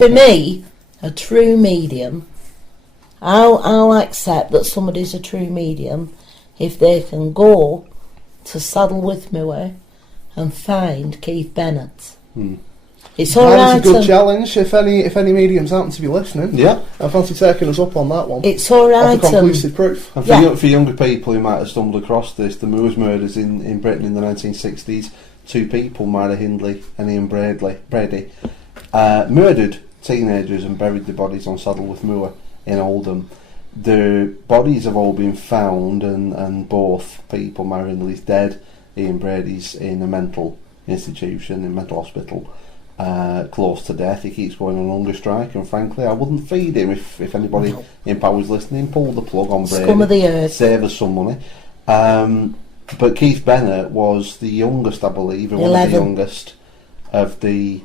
For me, a true medium, I'll accept that somebody's a true medium if they can go to Saddleworth Moor and find Keith Bennett. It's all right. It's a good challenge. If any mediums happen to be listening, yeah, I fancy taking us up on that one. It's all right. Offer conclusive proof. And for younger people who might have stumbled across this, the Moors murders in Britain in the 1960s, 2 people, Myra Hindley and Ian Brady, murdered teenagers and buried the bodies on Saddleworth Moor in Oldham. The bodies have all been found, and both people, Myra Hindley's dead, Ian Brady's in a mental institution, in a mental hospital, close to death. He keeps going on hunger strike, and frankly I wouldn't feed him if anybody in power was listening. Pull the plug on Brady. Scum of the earth. Save us some money. But Keith Bennett was the youngest, I believe, and 11. one of the youngest of the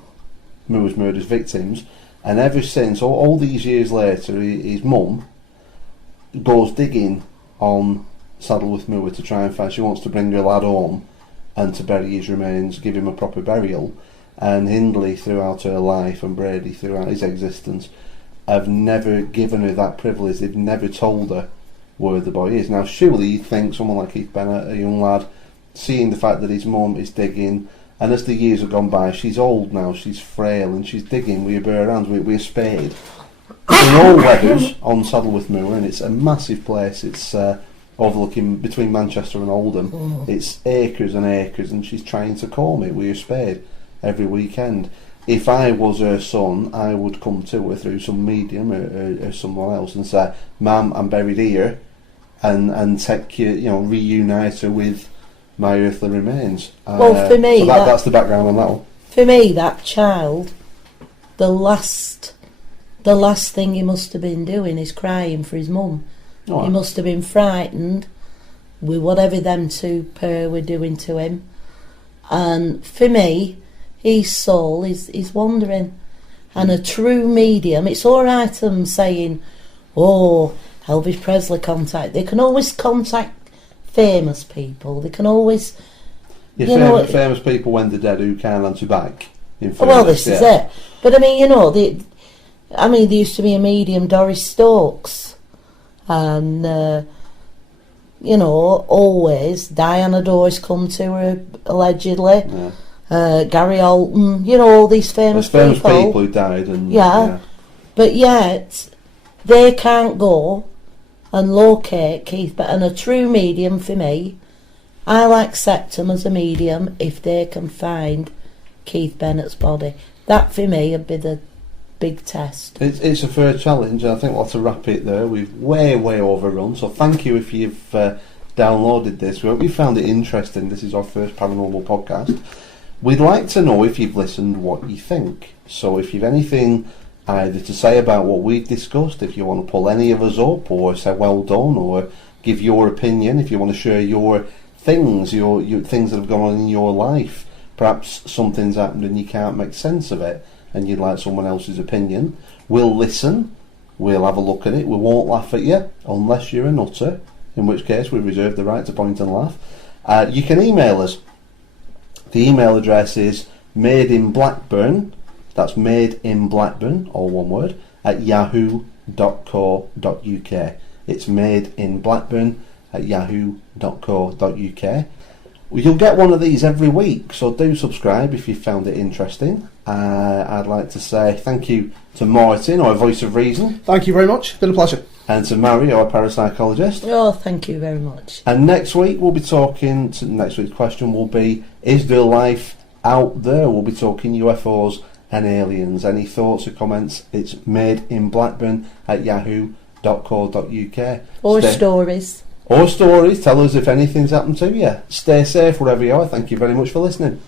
Moors murders victims. And ever since, all these years later, his mum goes digging on Saddleworth Moor to try and find. She wants to bring her lad home and to bury his remains, give him a proper burial. And Hindley, throughout her life, and Brady, throughout his existence, have never given her that privilege. They've never told her where the boy is. Now, surely you'd think someone like Keith Bennett, a young lad, seeing the fact that his mum is digging, and as the years have gone by, she's old now, she's frail, and she's digging with her bare hands, with a spade. In all weathers on Saddleworth Moor, and it's a massive place. It's overlooking between Manchester and Oldham. It's acres and acres, and she's trying to comb it with her spade every weekend. If I was her son, I would come to her through some medium or someone else and say, "Ma'am, I'm buried here," and take you, reunite her with my earthly remains. Well, for me, so that's the background on that one. For me, that child, the last thing he must have been doing is crying for his mum. Oh, he must have been frightened with whatever them two pair were doing to him. And for me, his soul is wandering. And a true medium, it's all right them saying, "Oh, Elvis Presley contact." They can always contact famous people. They can always... famous people when they're dead who can't answer back. This is it. But I mean, there used to be a medium, Doris Stokes, and always Diana Dawes come to her allegedly. Gary Alton, all these famous people who died, and but yet they can't go and locate Keith. And a true medium, for me, I'll accept them as a medium if they can find Keith Bennett's body. That for me would be the big test. It's a fair challenge, and I think we'll have to wrap it there. We've way overrun, so thank you if you've downloaded this. We hope you found it interesting. This is our first paranormal podcast. We'd like to know, if you've listened, what you think. So if you've anything either to say about what we've discussed, if you want to pull any of us up, or say well done, or give your opinion, if you want to share your things, your things that have gone on in your life, perhaps something's happened and you can't make sense of it, and you'd like someone else's opinion, we'll listen, we'll have a look at it, we won't laugh at you, unless you're a nutter, in which case we reserve the right to point and laugh. You can email us. The email address is madeinblackburn, that's madeinblackburn, all one word, at yahoo.co.uk. It's madeinblackburn@yahoo.co.uk. You'll get one of these every week, so do subscribe if you found it interesting. I'd like to say thank you to Martin, our voice of reason. Thank you very much, been a pleasure. And to Mary, our parapsychologist. Oh, thank you very much. And next week we'll be talking, next week's question will be, is there life out there? We'll be talking UFOs and aliens. Any thoughts or comments? It's madeinblackburn@yahoo.co.uk. Or stories. Or stories. Tell us if anything's happened to you. Stay safe wherever you are. Thank you very much for listening.